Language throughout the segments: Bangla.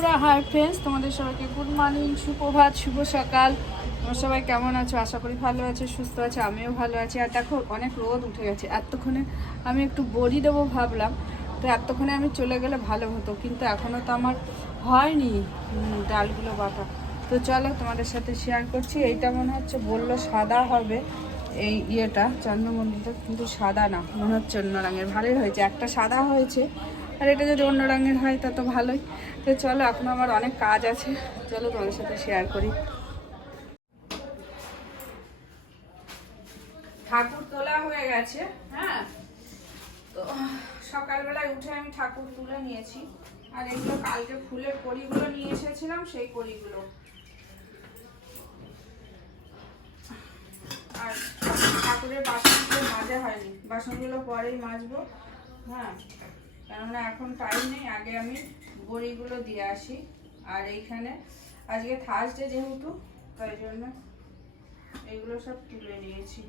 বন্ধুরা হাই ফ্রেন্ডস তোমাদের সবাইকে গুড মর্নিং সুপ্রভাত শুভ সকাল। তোমরা সবাই কেমন আছো? আশা করি ভালো আছো, সুস্থ আছো, আমিও ভালো আছি। আর দেখো, অনেক রোদ উঠে গেছে। এতক্ষণে আমি একটু বড়ি দেবো ভাবলাম। তো এতক্ষণে আমি চলে গেলে ভালো হতো, কিন্তু এখনও তো আমার হয়নি ডালগুলো বাটা। তো চলো, তোমাদের সাথে শেয়ার করছি। এইটা মনে হচ্ছে বলল সাদা হবে এই ইয়েটা চন্দ্রমন্দিরটা কিন্তু সাদা না, মনে হচ্ছে অন্য রঙের। ভালোই হয়েছে। একটা সাদা হয়েছে, আর এটা যদি অন্য রঙের হয়, তা তো ভালোই। তো চলো, এখন আমার অনেক কাজ আছে। চলো তোমাদের সাথে শেয়ার করি। ঠাকুর তোলা হয়ে গেছে হ্যাঁ? তো সকালবেলায় উঠে আমি ঠাকুর তুলে নিয়েছি। আর এগুলো কালকে ফুলের কড়িগুলো নিয়ে এসেছিলাম, সেই কড়িগুলো আর ঠাকুরের বাসনগুলো মাজা হয়নি। বাসনগুলো পরেই মাজবো হ্যাঁ? কেননা এখন টাইম নেই, আগে আমি বড়িগুলো দিয়ে আসি। আর এইখানে আজকে থার্সডে যেহেতু, তাই জন্য এগুলো সব তুলে নিয়েছি।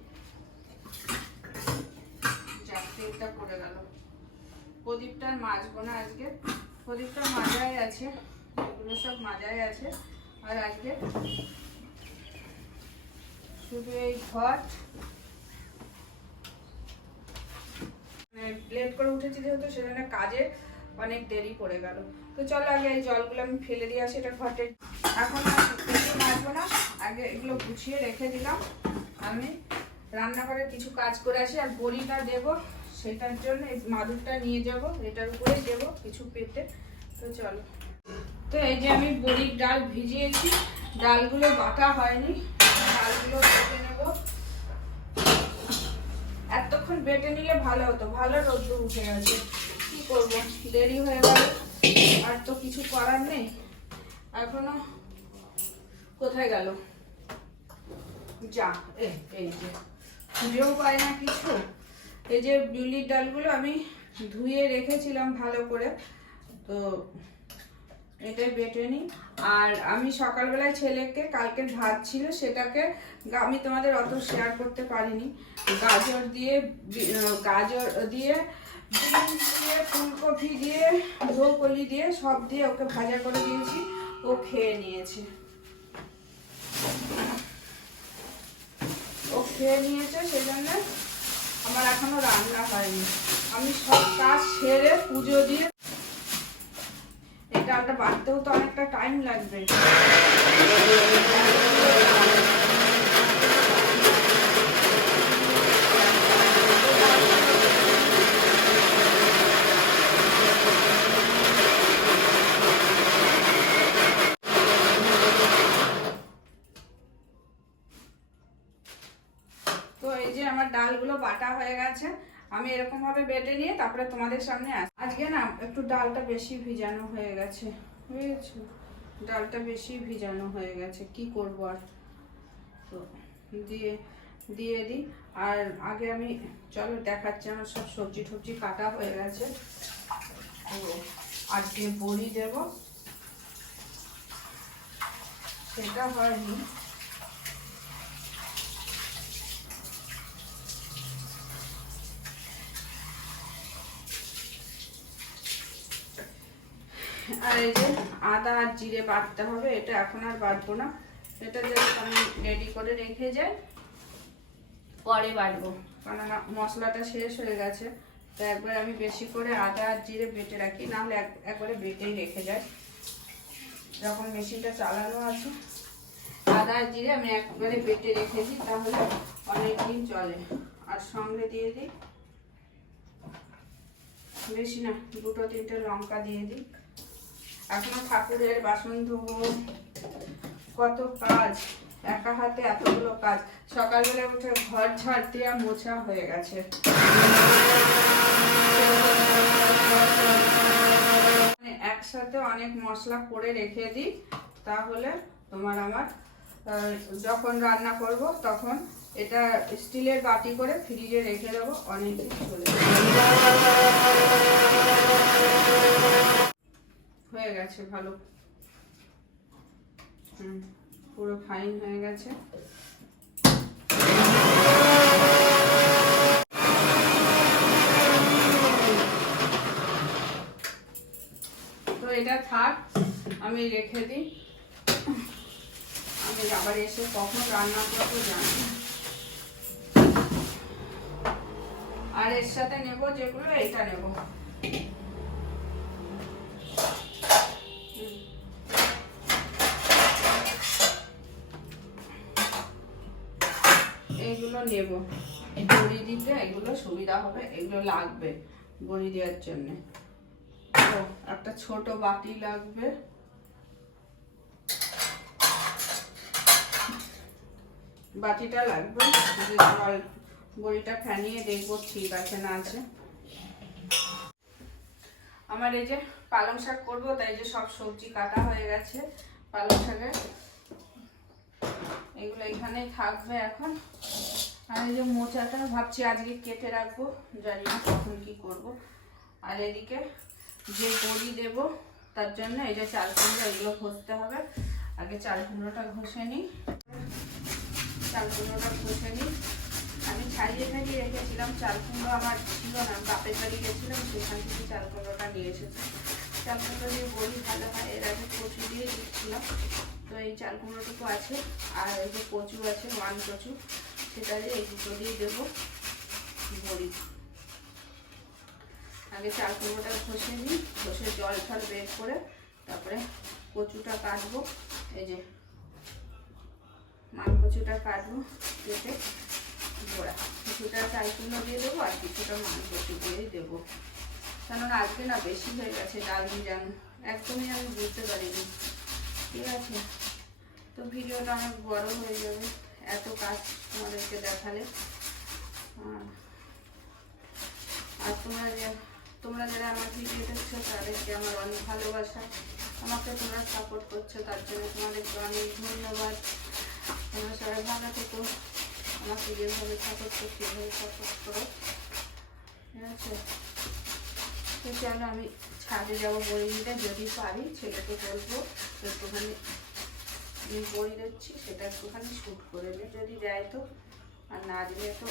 তেলটা পড়ে গেল। প্রদীপটা আর মাজবো না আজকে। প্রদীপটা মাজাই আছে। এগুলো সব মাজাই আছে। আর আজকে শুধু এই ঘট। লেট করে উঠেছি যেহেতু, সেজন্য কাজে অনেক দেরি পড়ে গেল। তো চলো আগে এই জলগুলো আমি ফেলে দিয়ে আসি, এটা ঘটে এখন বেশি মাজবো না। আগে এগুলো গুছিয়ে রেখে দিলাম। আমি রান্নাঘরে কিছু কাজ করে আসি, আর বড়িটা দেব, সেটার জন্য এই মাদুরটা নিয়ে যাব, এটার উপরে দেব কিছু পেতে। তো চলো। তো এই যে আমি বড়ির ডাল ভিজিয়েছি, ডালগুলো বাটা হয়নি, ডালগুলো বেটে নেব। এতক্ষণ বেটে নিলে ভালো হতো, ভালো রোদ্দুর উঠে গেছে। করব। দেরি হয়ে গেল, আর তো কিছু করার নেই। এখনও কোথায় গেল? যা, এই যে। খুঁজেও পাই না কিছু। এই যে বিউলির ডালগুলো আমি ধুয়ে রেখেছিলাম ভালো করে। তো এটাই বেটে নিই। আর আমি সকালবেলায় ছেলেকে কালকে ভাত ছিল, সেটাকে আমি তোমাদের অত শেয়ার করতে পারিনি। গাজর দিয়ে গাজর দিয়ে বিনস দিয়ে ফুলকপি দিয়ে ব্রোকলি দিয়ে সব দিয়ে ওকে ভাজা করে দিয়েছি। ও খেয়ে নিয়েছে ও খেয়ে নিয়েছে সেই জন্য আমার এখনও রান্না হয়নি। আমি সব কাজ সেরে পুজো দিয়ে এই ডালটা বাড়তেও তো অনেকটা টাইম লাগবে তো এই যে আমার ডালগুলো বাটা হয়ে গেছে, আমি এরকম ভাবে বেটে নিয়ে তারপরে তোমাদের সামনে আস আজকে না একটু ডালটা বেশি ভিজানো হয়ে গেছে। বুঝেছ? ডালটা বেশি ভিজানো হয়ে গেছে, কি করব আর? তো দিয়ে দিয়ে দিই। আর আগে আমি, চলো দেখাচ্ছি, আমার সব সবজি টবজি কাটা হয়ে গেছে। তো আজকে বড়ি দেব। সেটা হয়নি। আর এই যে আদা আর জিরে বাটতে হবে এটা এখন আর বাটবো না। এটা জাস্ট আমি রেডি করে রেখে যাই। পরে বাটবো। কারণ মশলাটা শেষ হয়ে গেছে। তো একবার আমি বেশি করে আদা আর জিরে বেটে রাখি নাহলে এক- একবারে বেটেই রেখে যাই। যখন মেশিনটা চালানো আছে। আদা আর জিরে আমি একবারে বেটে রেখে দিই তাহলে অনেক দিন চলে। আর সঙ্গে দিয়ে দিই। বেশি না দুটো তিনটে লঙ্কা দিয়ে দিই। এখনও ঠাকুরের বাসন ধোবো। কত কাজ, একা হাতে এতগুলো কাজ। সকালবেলা উঠে ঘর ঝাড় দেওয়া মোছা হয়ে গেছে। মানে একসাথে অনেক মশলা করে রেখে দিই, তাহলে তোমার আমার যখন রান্না করব তখন এটা স্টিলের বাটি করে ফ্রিজে রেখে দেবো অনেকদিন চলে যাবে। হয়ে গেছে, ভালো। হুম, পুরো ফাইন হয়ে গেছে। তো এটা থাক, আমি রেখে দিই। আমি আবার এসে কখন রান্না করব জানি আর এর সাথে নেব যেগুলো, এটা নেব। নেব। বড়ি দিতে এগুলো সুবিধা হবে, এগুলো লাগবে বড়ি দেওয়ার জন্যে। ও একটা ছোট বাটি লাগবে। বাটিটা লাগবে। জল, বড়িটা ফ্যানিয়ে দেখব ঠিক আছে না আছে। আমার এই যে পালং শাক করব, তাই যে সব সবজি কাটা হয়ে গেছে পালং শাকের এগুলো এখানেই থাকবে এখন। আর এই যে মোচাটা ভাবছি আজকে কেটে রাখব, জানি না কখন কি করব। আর এদিকে যে বড়ি দেব, তার জন্য এই যে চাল কুমড়ো এগুলো ঘষতে হবে। আগে চাল কুমড়োটা ঘষে নিই। চাল কুমড়োটা ঘষে নিই। আমি ছাড়িয়ে ছাড়িয়ে রেখেছিলাম, চাল কুমড়ো আমার ছিল না বাপের বাড়ি গেছিলাম, সেখান থেকে চাল কুমড়োটা নিয়ে এসেছি। চাল কুমড়ো দিয়ে বড়ি ভালো হয়, এর আগে কচু দিয়ে দিচ্ছিলাম। তো এই চাল কুমড়োটুকু আছে, আর এই যে কচু আছে, ওয়ান কচু। সেটা দিয়ে এই দুটো দিয়ে দেবো, বড়ি। আগে চাল কুমড়োটা ঘষে নিই, ঘষে জল ফল বের করে তারপরে কচুটা কাটবো, এই যে মান কচুটা কাটবো, কেটে গোড়া কিছুটা চাল কুমড়ো দিয়ে দেবো আর কিছুটা মান কচু দিয়েই দেবো। কেননা আজকে না বেশি হয়ে গেছে ডাল জান একদমই আমি বুঝতে পারিনি। ঠিক আছে? তো ভিডিওটা অনেক বড় হয়ে যাবে। এত কাজ তোমাদেরকে দেখালে। আর তোমরা যে তোমরা যারা আমার ভিডিও দেখছ, তাদেরকে আমার অনেক ভালোবাসা। আমাকে তোমরা সাপোর্ট করছ, তার জন্য তোমাদেরকে অনেক ধন্যবাদ। তোমরা সবাই ভালো থেকো। আমাকে যেভাবে সাপোর্ট করছ, সেভাবে সাপোর্ট করো। ঠিক আছে? তো চলো আমি ছাদে যাব বই দিতে। যদি পারি, ছেলেকে বলব। একটুখানি আমি বই দিচ্ছি সেটা একটুখানি শ্যুট করে নে যদি দেয় তো। আর না দিলে তো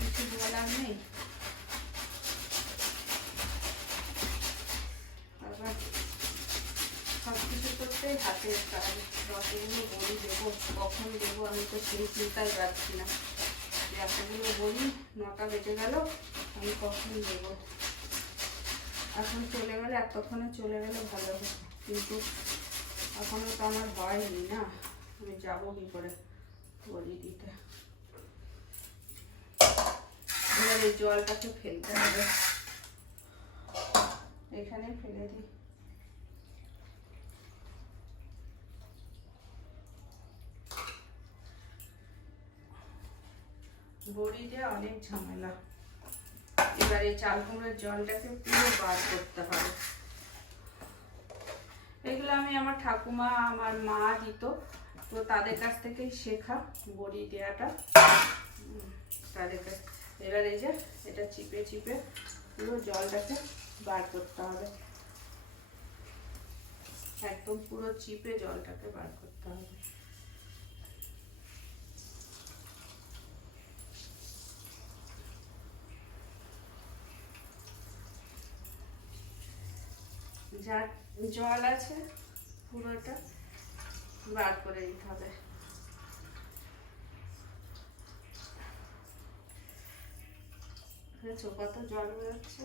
কিছু বলার নেই। আবার সব কিছু করতেই হাতের কাজ, যতগুলো বড়ি দেবো, কখন দেবো, আমি তো সেই চিন্তায় যাচ্ছি না। যে এতগুলো বড়ি নটা বেজে গেল, আমি কখন দেবো? এখন চলে গেলে, এতক্ষণে চলে গেলে ভালো হবে কিন্তু এখনও তো আমার হয়নি না। আমি যাব কি করে বলি দিতে। জলটাকে ফেলতে হবে। এখানে ফেলে দিই। বড়ি অনেক ঝামেলা। এবারে চাল কুমড়োর জলটাকে পুরো বার করতে হবে। এগুলো আমি আমার ঠাকুমা, আমার মা দিত। তো তাদের কাছ থেকেই শেখা বড়ি দেওয়াটা তাদের কাছ এবার এই যে এটা চিপে চিপে পুরো জলটাকে বার করতে হবে। একদম পুরো চিপে জলটাকে বার করতে হবে। যা জল আছে, পুরোটা বার করে দিতে হবে। কত জল বেরোচ্ছে।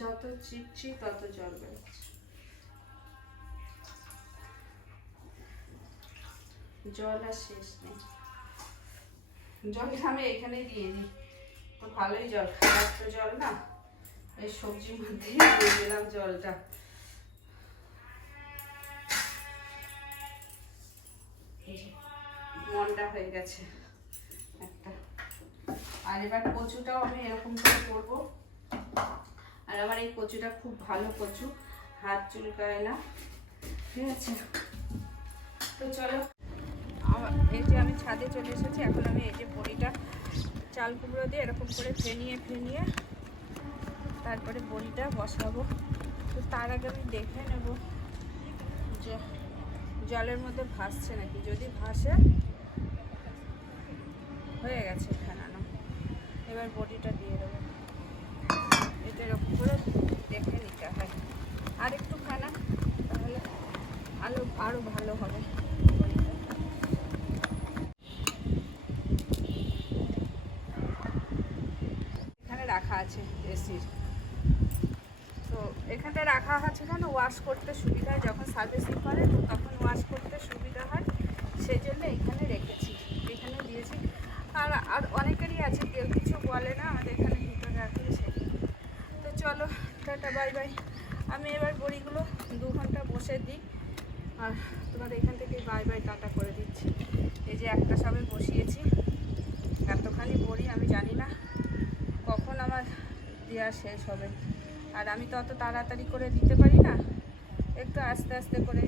যত চিপছি তত জল বেরোচ্ছে। জল আর শেষ নেই। জলটা আমি এখানে দিয়ে দিই। তো ভালোই জল, খারাপ তো জল না। এই সবজির মধ্যে দিয়ে দিলাম জলটা। মন্ডা হয়ে গেছে একটা। আর এবার কচুটাও আমি এরকম করে করব। আর আমার এই কচুটা খুব ভালো কচু, হাত চুলকায় না। ঠিক আছে? তো চলো। এই যে আমি ছাদে চলে এসেছি, এখন আমি এই যে বড়িটা, চাল কুমড়ো দিয়ে এরকম করে ফেনিয়ে ফেনিয়ে তারপরে বড়িটা বসাবো। তো তার আগে আমি দেখে নেব যে জলের মধ্যে ভাসছে নাকি। যদি ভাসে, হয়ে গেছে খেলানো এবার বডিটা দিয়ে দেবো। এটা এরকম করে দেখে নিতে হয়। আর একটু ফেনা তাহলে আরও আরও ভালো হবে। এখানে রাখা আছে এসির। তো এখানটা রাখা আছে কেন? ওয়াশ করতে সুবিধা হয় যখন সার্ভিসিং করে তখন ওয়াশ করতে সুবিধা হয়। সেই জন্য এখানে রেখেছি, এখানে দিয়েছি। আর আর অনেকেরই আছে, কেউ কিছু বলে না, আমাদের এখানে ভিতরে রাখলে সেই তো চলো, টাটা বাই বাই আমি এবার বড়িগুলো দু ঘণ্টা বসে দিই। আর তোমাদের এখান থেকে বাই বাই টাটা করে দিচ্ছি। এই যে একটা সবে বসিয়েছি। এতখানি বড়ি, আমি জানি না কখন আমার দেওয়া শেষ হবে। আর আমি তো অত তাড়াতাড়ি করে দিতে পারি না। একটু আস্তে আস্তে করে